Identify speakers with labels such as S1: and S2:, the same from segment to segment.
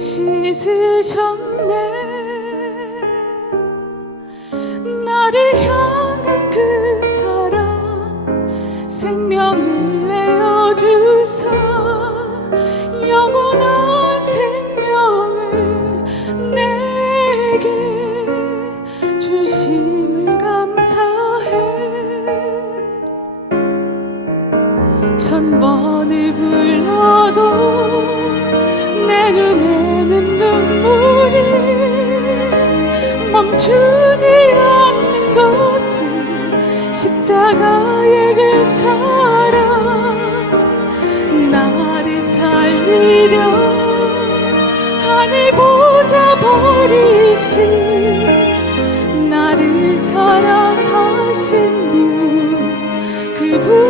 S1: 씻으셨네. 나를 향한 그 사랑 생명을 내어주사 영원한 생명을 내게 주심을 감사해. 천 번을 불러도 멈추지 않는 것은 십자가의 그 사랑 나를 살리려 하늘 보자 버리신 나를 사랑하신 분 그분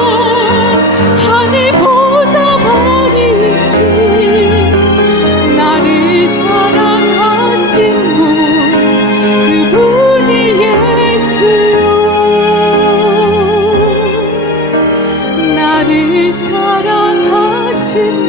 S1: to